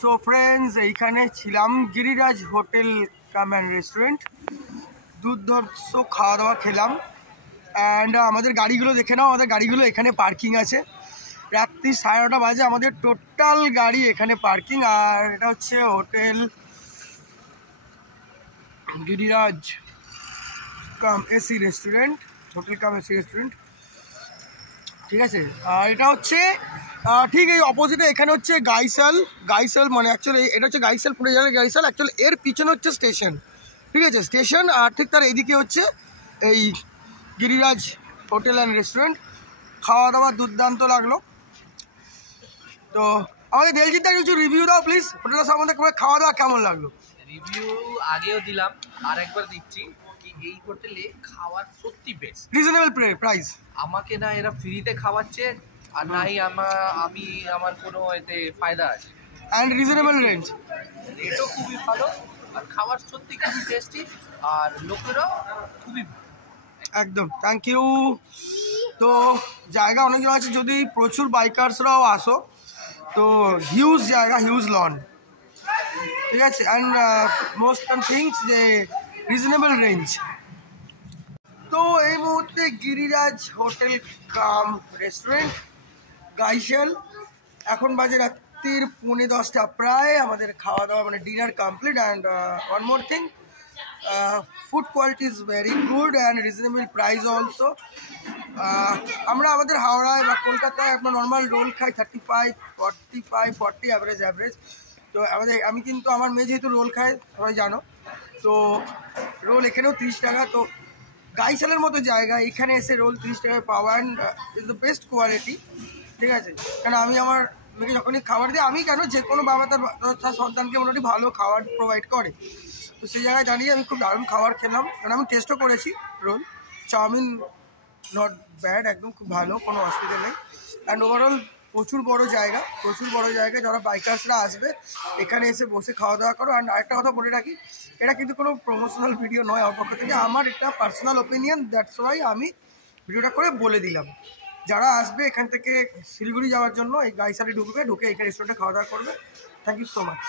So friends, এইখানে ছিলাম Giriraj hotel come and restaurant. দুর্ধর্ষ খাওয়া দাওয়া খেলাম। অ্যান্ড আমাদের গাড়িগুলো দেখে নাও, আমাদের গাড়িগুলো এখানে পার্কিং আছে। রাত্রি 9:30 বাজে আমাদের টোটাল গাড়ি এখানে পার্কিং। আর এটা হচ্ছে hotel Giriraj cum AC restaurant, hotel cum AC restaurant, ঠিক আছে। আর এটা হচ্ছে ঠিক এই অপোজিটে এখানে হচ্ছে গাইসাল মানে অ্যাকচুয়ালি এটা হচ্ছে গাইসাল, পুরো জায়গায় গাইসাল। অ্যাকচুয়ালি এর পিছনে হচ্ছে স্টেশন, ঠিক আছে, স্টেশন। আর ঠিক তার এইদিকে হচ্ছে এই গিরিরাজ হোটেল অ্যান্ড রেস্টুরেন্ট। খাওয়া দাওয়া দুর্দান্ত লাগলো। তো আমাদের দেলজিৎদা কিছু রিভিউ দাও প্লিজ, হোটেলের সম্বন্ধে খাওয়া দাওয়া কেমন লাগলো। রিভিউ আগেও দিলাম, আর একবার দিচ্ছি কি এই হোটেলে খাওয়ার সত্যি বেস্ট, রিজনেবল প্রাইস। আমাকে না এরা ফ্রিতে খাওয়াচ্ছে, আর নাই আমি আমার কোনো এতে ফায়দা আছে। অ্যান্ড রিজনেবল রেঞ্জ, রেটও খুবই ভালো, আর খাবার সত্যি খুবই টেস্টি, আর লোকেরাও খুবই একদম। Thank you. তো জায়গা অনেকজন আছে, যদি প্রচুর বাইকার্সরাও আসো তো হিউজ জায়গা, হিউজ লন, ঠিক আছে। অ্যান্ড মোস্ট থিংস যে রিজনেবল রেঞ্জ। তো এই মুহূর্তে গিরিরাজ হোটেল কাম রেস্টুরেন্ট গাইসাল, এখন বাজে রাত্রির 10:45 প্রায়। আমাদের খাওয়া দাওয়া মানে dinner complete. And one more thing, food quality is very good and reasonable price also. আমরা আমাদের হাওড়ায় বা কলকাতায় আপনার নর্মাল রোল খাই 35, 45, 40 অ্যাভারেজ। তো আমি কিন্তু আমার মেয়ে যেহেতু রোল খায়, সবাই জানো, তো রোল এখানেও 30 টাকা। তো গাইসালের মতো জায়গা এখানে এসে রোল 30 টাকায় পাওয়া and is the best quality, ঠিক আছে। কারণ আমি আমার মেয়েকে যখনই খাবার দিই, আমি কেন যে কোনো বাবা তার সন্তানকে মোটামুটি ভালো খাবার প্রোভাইড করে, তো সেই জায়গায় দাঁড়িয়ে আমি খুব দারুণ খাবার খেলাম। কারণ আমি টেস্টও করেছি রোল, চাউমিন নট ব্যাড, একদম খুব ভালো, কোনো অসুবিধা নেই। অ্যান্ড ওভারঅল প্রচুর বড় জায়গা, যারা বাইকার্সরা আসবে এখানে এসে বসে খাওয়া দাওয়া করো। অ্যান্ড আরেকটা কথা বলে রাখি, এটা কিন্তু কোনো প্রমোশনাল ভিডিও নয় আমার পক্ষ থেকে, আমার এটা পার্সোনাল ওপিনিয়ন, দ্যাটস ওয়াই আমি ভিডিওটা করে বলে দিলাম। যারা আসবে এখান থেকে শিলিগুড়ি যাওয়ার জন্য এই গাইসালে ঢুকে এখানে রেস্টুরেন্টে খাওয়া দাওয়া করবে। Thank you so much.